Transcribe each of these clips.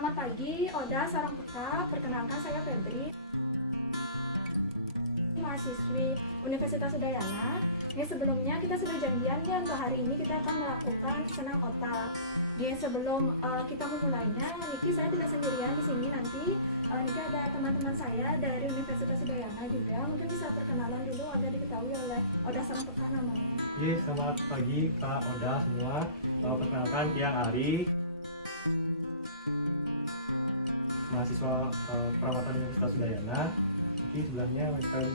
Selamat pagi, Oda Sarang Peka. Perkenalkan saya Febri, mahasiswi Universitas Udayana. Ya, sebelumnya kita sudah janjian ya untuk hari ini kita akan melakukan senam otak. Ya, sebelum kita memulainya, Niki saya tidak sendirian di sini nanti. Niki ada teman-teman saya dari Universitas Udayana juga. Mungkin bisa perkenalan dulu agar diketahui oleh Oda Sarang Peka namanya. Selamat pagi Kak Oda semua. Perkenalkan Tiang Ari, mahasiswa perawatan Universitas Udayana. Di sebelahnya welcome.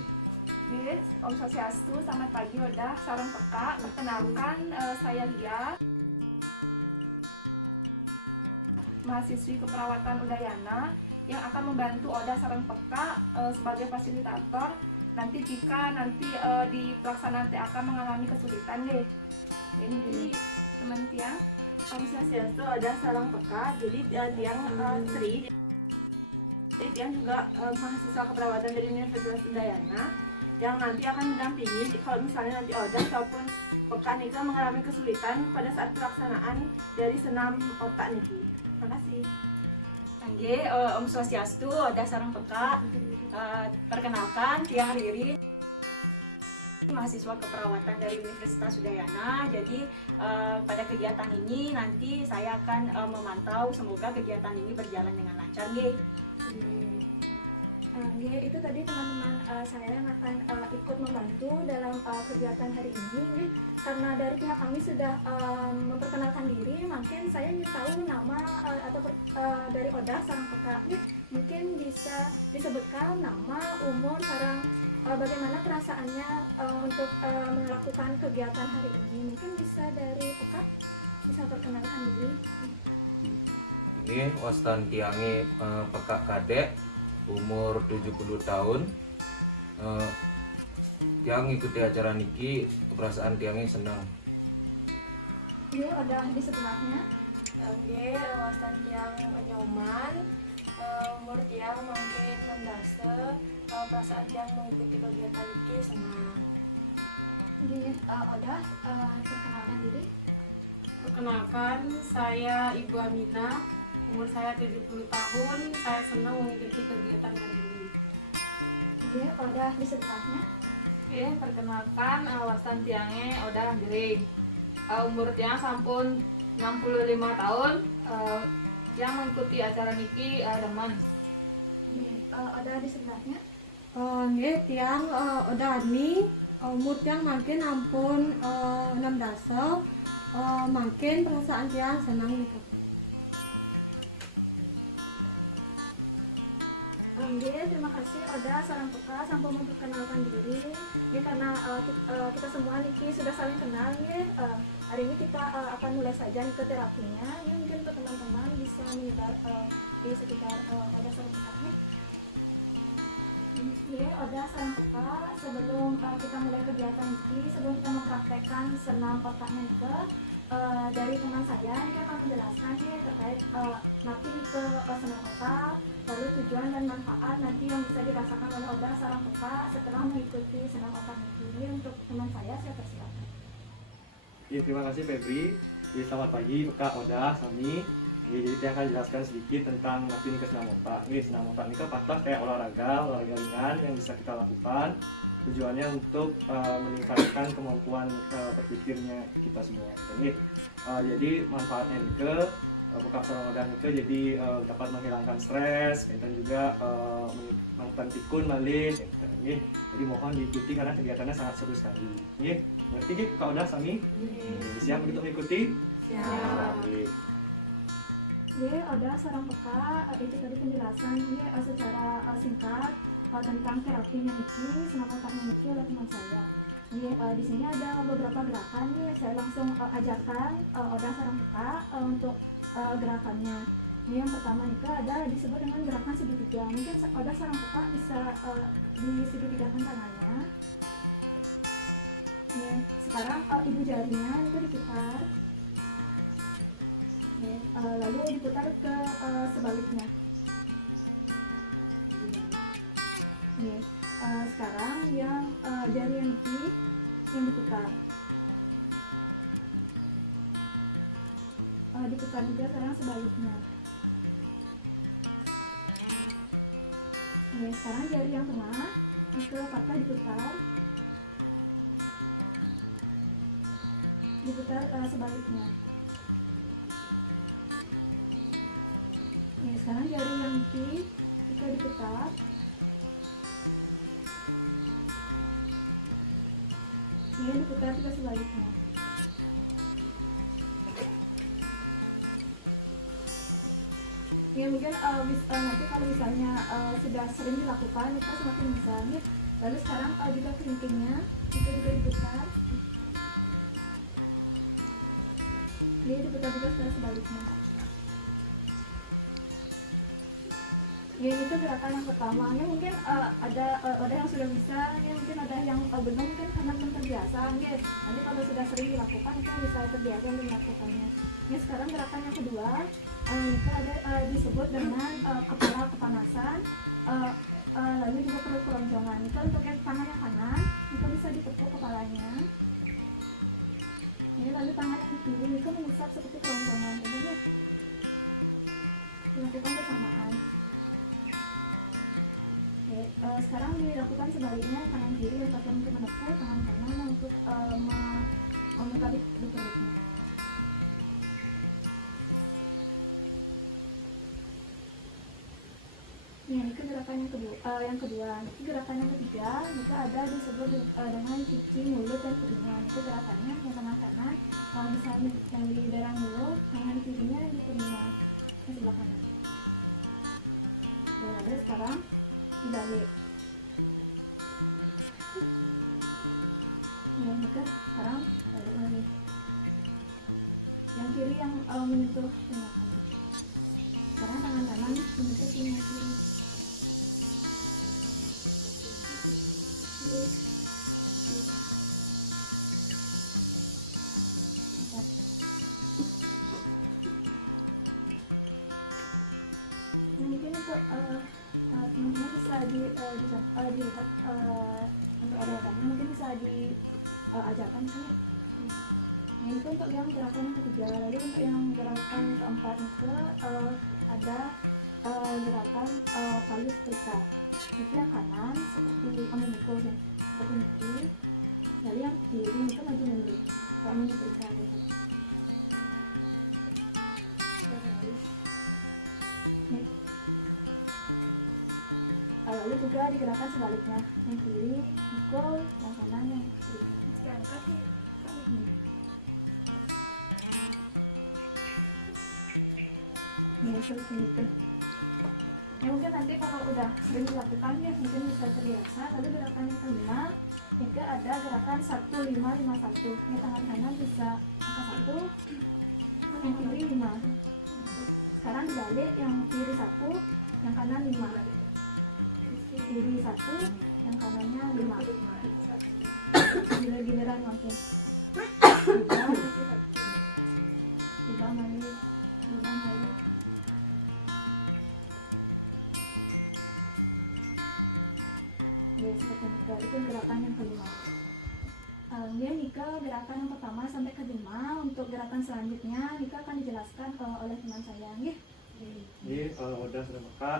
Om Swastiastu, selamat pagi Oda Sarang Peka. Perkenalkan saya Lia, mahasiswi keperawatan Udayana yang akan membantu Oda Sarang Peka sebagai fasilitator. Nanti jika di pelaksanaan TAK mengalami kesulitan deh. Jadi teman Tiang, Om Swastiastu, Oda Sarang Peka. Jadi Tiang Sri. Jadi Tiang juga mahasiswa keperawatan dari Universitas Udayana yang nanti akan mendampingi kalau misalnya nanti Oda ataupun Peka Nika mengalami kesulitan pada saat pelaksanaan dari senam otak Niki. Terima kasih. Om Swastiastu, Oda Sarang Peka. Perkenalkan Tiang Riri, mahasiswa keperawatan dari Universitas Udayana. Jadi pada kegiatan ini nanti saya akan memantau, semoga kegiatan ini berjalan dengan lancar. Itu tadi teman-teman saya yang akan ikut membantu dalam kegiatan hari ini. Karena dari pihak kami sudah memperkenalkan diri, mungkin saya ingin tahu nama dari Oda Sarang Peka. Mungkin bisa disebutkan nama, umur, sarang bagaimana perasaannya untuk melakukan kegiatan hari ini. Mungkin bisa dari Peka, bisa perkenalkan diri. Ini Wastan Tiangi Peka Kadek, umur 70 tahun. Tiang ikuti acara niki, perasaan Tiangi senang. Ini Oda di sebelahnya. Wastan Tiang Nyoman, umur Tiang mungkin 16. Perasaan Tiang mengikuti kegiatan Niki senang. Ini Oda, perkenalkan diri. Perkenalkan, saya Ibu Amina, umur saya 70 tahun, saya senang mengikuti kegiatan hari ini. Ini Oda di sebelahnya. Perkenalkan, Wastan Tiange Oda Langgering. Umur Tiang sampun 65 tahun, Tiang mengikuti acara niki demen. Ini Oda di sebelahnya. Tiang Oda Admi, umur Tiang makin ampun 16, makin perasaan Tiang senang nih. Terima kasih Oda Sarang Peka sampai memperkenalkan diri. Karena kita semua niki sudah saling kenal hari ini kita akan mulai saja ke terapinya. Mungkin untuk teman-teman bisa menyebar di sekitar Oda Sarang Peka. Oda Sarang Peka, sebelum kita mulai kegiatan niki, sebelum kita mempraktekkan senam otaknya juga, dari teman saya ini akan menjelaskan terkait nanti ke senam otak, lalu tujuan dan manfaat nanti yang bisa dirasakan oleh Oda Sarang Peka setelah mengikuti senam otak ini. Untuk teman saya persilakan. Terima kasih Febri. Selamat pagi Kak Oda, Sami. Jadi saya akan jelaskan sedikit tentang ini ke senam otak. Senam otak ini patah kayak olahraga ringan yang bisa kita lakukan. Tujuannya untuk meningkatkan kemampuan berpikirnya kita semua. Jadi manfaatnya ke Peka Sarang Oda jadi dapat menghilangkan stres, dan juga menghilangkan pikun malih. Jadi mohon diikuti karena kegiatannya sangat seru sekali. Ngerti Peka Oda Sami? Siap untuk mengikuti? Siap. Oda Sarang Peka, itu tadi penjelasan secara singkat tentang terapinya niki, senam otaknya niki oleh teman saya. Di sini ada beberapa gerakan saya langsung ajarkan Oda Sarang Peka untuk gerakannya. Yang pertama itu ada disebut dengan gerakan segitiga. Mungkin Oda Sarang Peka bisa disegitigakan tangannya. Sekarang ibu jarinya itu diputar. Lalu diputar ke sebaliknya. Sekarang yang jari yang kiri yang diputar. Diputar juga sekarang sebaliknya. Oke, sekarang jari yang tengah ke patah diputar sebaliknya. Oke, sekarang jari yang kiri diputar. Ini diputar ke sebaliknya. Ya mungkin nanti kalau misalnya sudah sering dilakukan itu semakin bisa nih. Lalu sekarang juga kelingkingnya itu juga diputar. Dia diputar juga sebaliknya. Ya ini tuh gerakan yang pertama. Ini mungkin ada yang sudah bisa, ya mungkin ada yang belum, mungkin karena belum terbiasa. Ya. Nanti kalau sudah sering dilakukan itu bisa terbiasa untuk melakukannya. Ini sekarang gerakan yang kedua. Itu ada disebut dengan kepala kepanasan, lalu juga perut keroncongan. Itu untuk yang tangan yang kanan itu bisa ditepuk kepalanya. Ini lalu tangan yang kiri itu mengusap seperti keroncongan. Jadi dilakukan bersamaan. Oke, sekarang dilakukan sebaliknya, tangan kiri yang pakai untuk menepuk, tangan kanan untuk mengkabit di perutnya. Ya, ini gerakan yang kedua. Ini gerakan yang ketiga, juga ada disebut dengan cuci mulut dan telinga. Itu gerakannya yang tangan kanan, kalau misalnya yang di daerah mulut, tangan kirinya di telinga ke sebelah kanan. Ya, lalu sekarang dibalik. Ya, maka sekarang balik lagi. Yang kiri yang menyentuh telinga kanan. Sekarang tangan kanan menyentuh telinga kiri. Mungkin untuk teman-teman bisa dilihat untuk adegannya mungkin bisa diajarkan sih. Nah, itu untuk yang gerakan yang ketiga. Lalu untuk yang gerakan keempat itu ada gerakan palus setrika. Itu yang kanan seperti memukul seperti ini. Lalu yang kiri itu maju mundur. Kalau menyetrika gitu. Lalu juga digerakkan sebaliknya, yang kiri mukul, yang kanan yang kiri. Ya, seperti itu. Ya, mungkin nanti kalau udah sering dilakukan ya mungkin bisa terbiasa. Lalu gerakan yang kelima, itu ada gerakan 1551. Ini tangan kanan bisa angka 1, yang kiri 5. Sekarang dibalik, yang kiri 1, yang kanan 5. Kiri 1, yang kanannya 5. Giliran makin 5 balik. Ya, seperti itu gerakan yang kelima. Ya, Nika gerakan yang pertama sampai ke-5. Untuk gerakan selanjutnya Nika akan dijelaskan oleh teman saya. Jadi udah sudah maka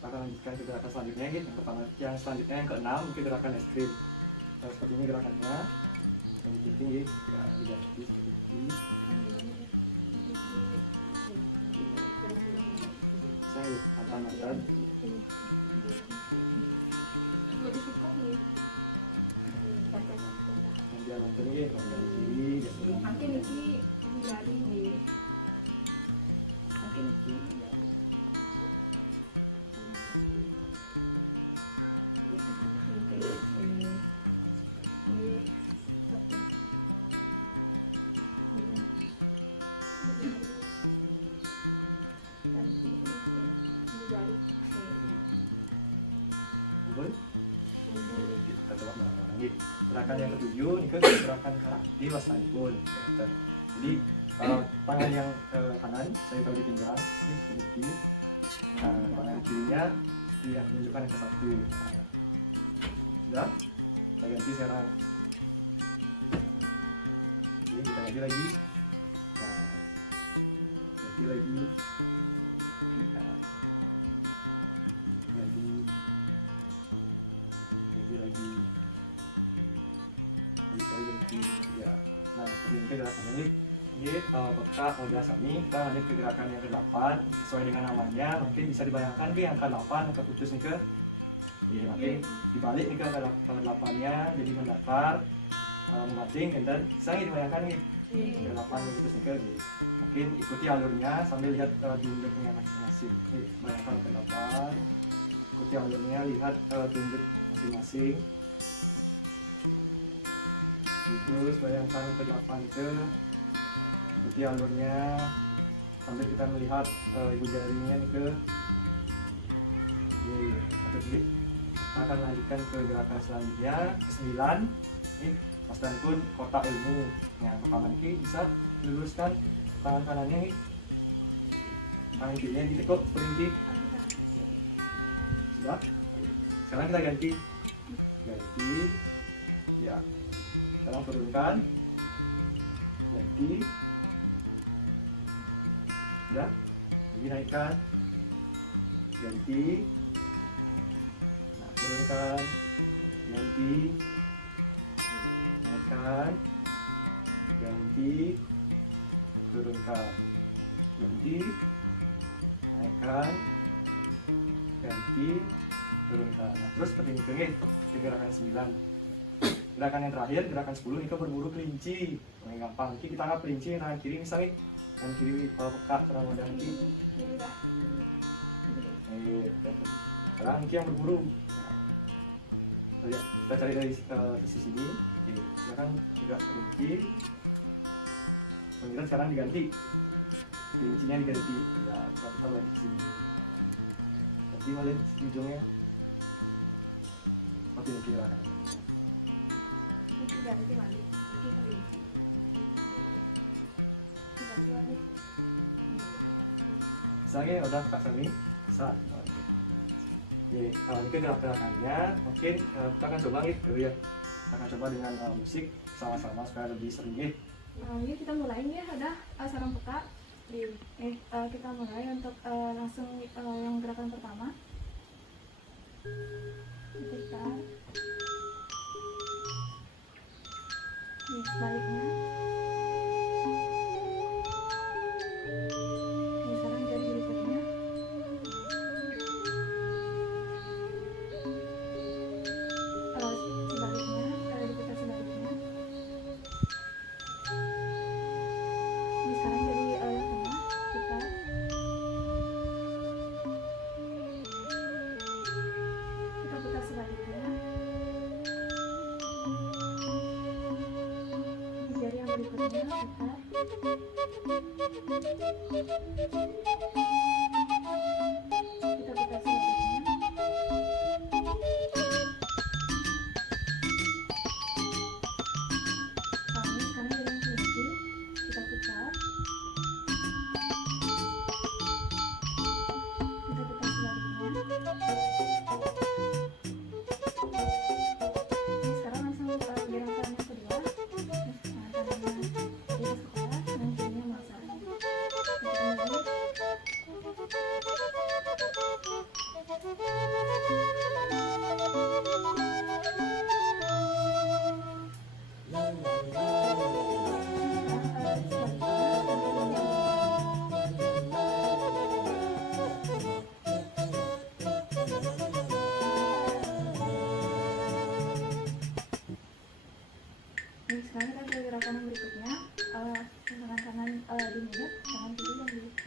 kita akan lanjutkan ke gerakan selanjutnya gitu. Yang pertama, yang selanjutnya yang ke-6 mungkin gerakan ekstrim. Seperti ini gerakannya. Sedikit tinggi, ya diganti seperti ini. Saya akan dia nonton ini makin iki jari nih. Makin iki kita coba bareng-bareng. Gerakan yang ke-7 ini kan gerakan karate wasanipun. Jadi tangan yang kanan saya taruh di pinggang, ini seperti tangan kirinya menunjukkan yang ke-1. Sudah, kita ganti sekarang. Ini kita ganti lagi. Ganti lagi. Ganti. lagi. Bisa ganti ya. Nah seperti ini gerakannya nih. Ini peka Oda Sami, kita lanjut ke gerakan yang ke-8 sesuai dengan namanya. Mungkin bisa dibayangkan nih angka 8, angka putus nih ke ya, mungkin dibalik nih ke angka 8-nya jadi mendatar memancing dan saya dibayangkan nih ke 8 yang putus nih ke mungkin ikuti alurnya sambil lihat tunjuknya masing-masing. Nih, bayangkan ke 8, ikuti alurnya, lihat tunjuk masing-masing. Terus bayangkan ke 8 ke ikuti alurnya sambil kita melihat ibu jarinya nih ke kita akan lanjutkan ke gerakan selanjutnya ke 9. Ini Mas Dan pun kotak ilmu yang pertama ini bisa luruskan tangan kanannya nih, tangan kirinya ditekuk seperti ini. Sudah, sekarang kita ganti ya, sekarang turunkan, ganti, sudah, lagi naikkan, ganti, nah turunkan, ganti, naikkan, ganti, turunkan, ganti, naikkan, ganti, turunkan. Nah, terus seperti ini ke gerakan 9. Gerakan yang terakhir, gerakan 10 itu berburu kelinci. Paling gampang. Nanti kita angkat kelinci tangan kiri misalnya, tangan kiri peka terang wadah nanti. Sekarang nanti yang berburu. Nah, ya, kita cari dari sisi sini. Oke, silakan gerak kelinci. Kemudian sekarang diganti. Kelincinya diganti. Ya, kita putar lagi sini. Ganti balik ujungnya. Seperti ini kira. Ganti balik, ganti balik. Misalnya udah Kak Sami, bisa. Jadi ini gerakannya, mungkin kita akan coba gitu ya. Kita akan coba dengan musik sama-sama supaya lebih sering gitu. Ini kita mulai nih, ada sarang peka. Kita mulai untuk langsung yang gerakan pertama. Kita sebaliknya. Sekarang jari berikutnya. Sebaliknya, diputar sebaliknya. Sekarang jadi yang tengah, putar. Kita putar sebaliknya. Jari yang berikutnya putar. Kita putar sebaliknya. Sekarang jadi yang kelinci. Kita putar. Kita putar sebaliknya. Sekarang langsung gerakan yang kedua. Sekarang kita ke gerakan yang berikutnya. Tangan kanan dilihat, tangan kiri yang dilihat.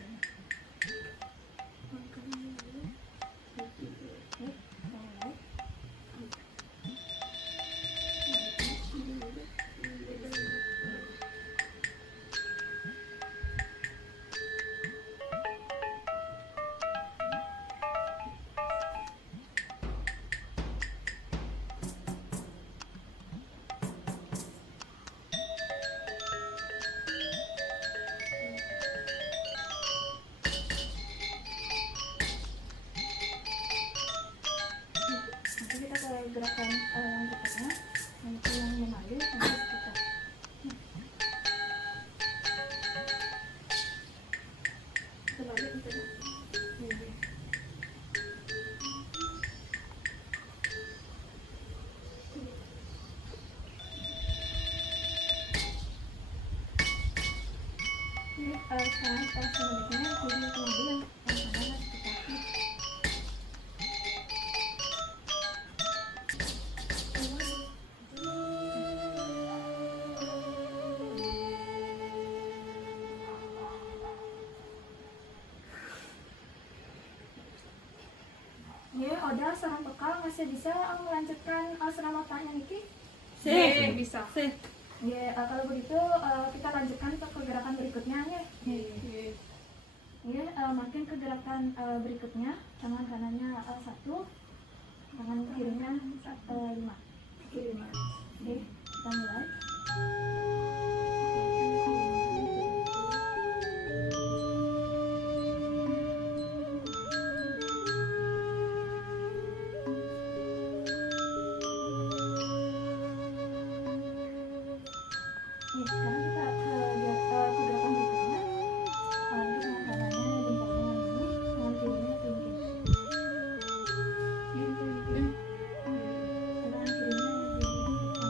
Ini sekarang selanjutnya ini kemudian yang adalah kita. Ya, Oda seorang bekal masih bisa melanjutkan seramatan Niki. Bisa. Ya, kalau begitu kita lanjutkan ke gerakan berikutnya ya. Ya, makin ke gerakan berikutnya, tangan kanannya 1, tangan kirinya 5. Kiri 5. Oke, kita mulai. Nih, sekarang kita ke gerakan berikutnya. Ini tangan kanannya jempolnya ini, tangan kirinya tinggi. Ini tinggi. Tangan kirinya tinggi. Tangan kanan.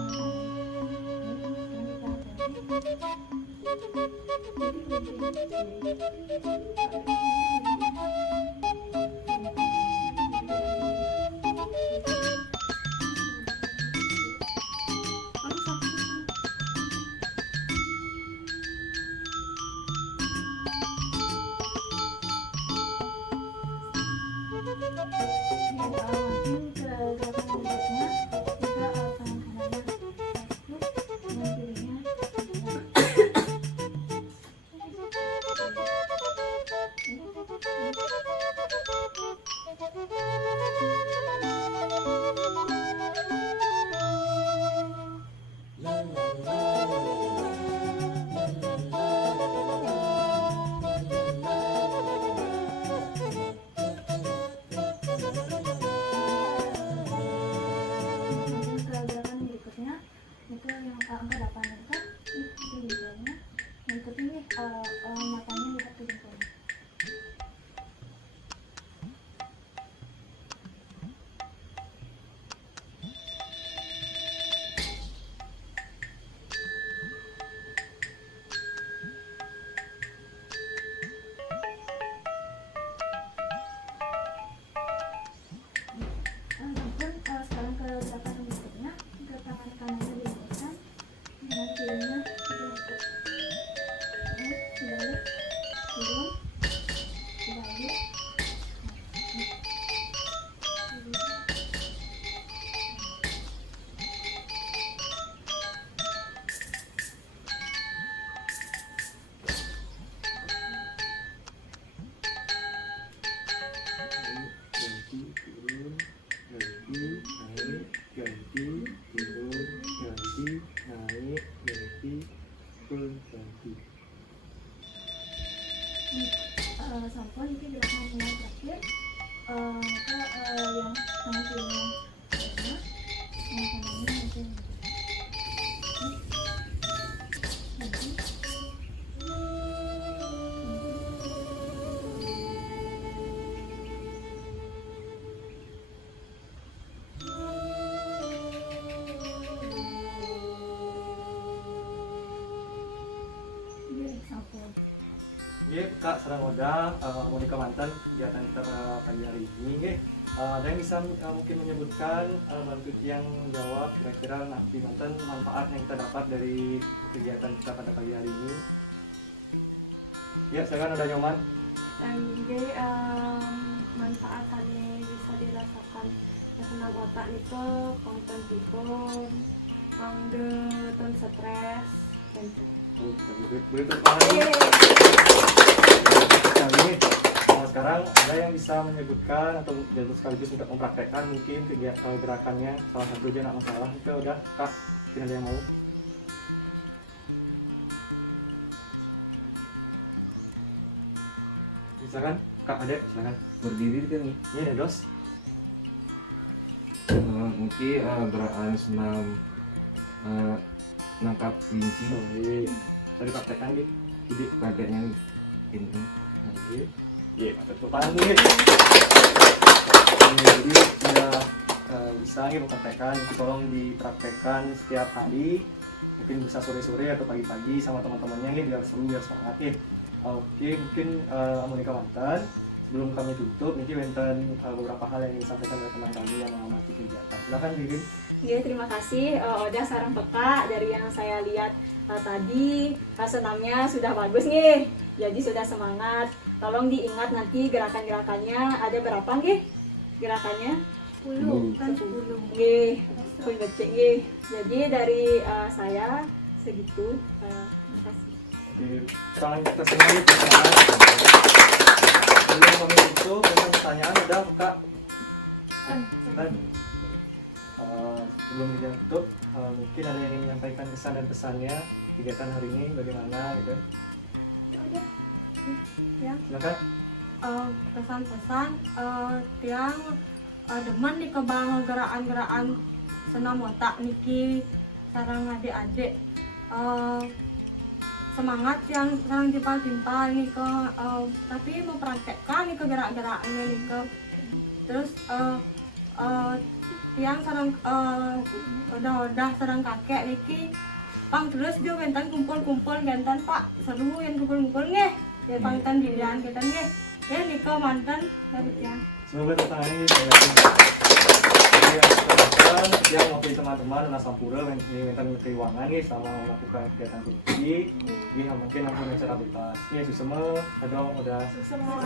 Matanya lihat ke jempolnya. Sekarang ke gerakan berikutnya, ke tangan kanannya diluruskan, tangan kirinya dibalik, turun, dibalik. Ganti turun, ganti naik, ganti turun, ganti naik, ganti turun, ganti. Sampai ini gerakan yang terakhir, maka yang tangan kirinya sama, yang kanannya mungkin ganti. Oke, Kak Sarang Oda, Monika Mantan, kegiatan kita pada pagi hari ini. Oke, ada yang bisa mungkin menyebutkan bantu yang jawab kira-kira nanti Mantan manfaat yang kita dapat dari kegiatan kita pada pagi hari ini. Ya, silakan Oda Nyoman. Jadi manfaat tadi bisa dirasakan senang otak itu konten pipon, angge stres, tentu. Berikut lagi. Sekali. Sekarang ada yang bisa menyebutkan atau sekaligus untuk mempraktekkan mungkin kegiatan gerakannya, salah satu aja nak masalah itu udah Kak, tidak ada yang mau. Silakan Kak Adek, silakan. Berdiri kan nih. Ini ada dos. Mungkin gerakan senam nangkap kelinci. Iya. Tadi praktekkan gitu. Jadi kakeknya ini. Oke. Iya, tepuk tangan nih. Jadi sudah bisa nih mempraktekkan, tolong dipraktekkan setiap hari, mungkin bisa sore-sore atau pagi-pagi sama teman-temannya nih biar seru, biar semangat nih. Oke, mungkin Monika mantan. Sebelum kami tutup, ini wenten beberapa hal yang ingin disampaikan oleh teman kami yang mengamati kegiatan. Silakan Ririn. Ya, terima kasih Oda sarang peka. Dari yang saya lihat tadi senamnya sudah bagus nih, jadi sudah semangat. Tolong diingat nanti gerakan-gerakannya ada berapa nih gerakannya? 10 kan 10. Nggih, pun becek nggih. Jadi dari saya segitu. Terima kasih. Oke, sekarang kita semuanya pertanyaan. Sebelum kami tutup, tentang pertanyaan ada Kak. Sebelum kita tutup, mungkin ada yang ingin menyampaikan kesan dan pesannya kegiatan hari ini bagaimana gitu? Ya. Silakan. Pesan-pesan tiang demen nih kebang gerakan-gerakan senam otak niki sarang adik-adik semangat yang sarang timpal-timpal nih ke tapi mempraktekkan nih ke gerak-geraknya nih ke terus tiang sarang udah sarang kakek niki pang terus dia gentan kumpul-kumpul gentan pak seru yang kumpul-kumpul nih ya pangtan dilian kita nih ya nika mantan dari tiang. Semoga pertanyaan ini saya yakin. Jadi yang kita setiap waktu teman-teman dan Sampura yang minta keuangan nih sama melakukan kegiatan ini, ini mungkin ampun cara bebas. Ini susah, ada udah. Semua.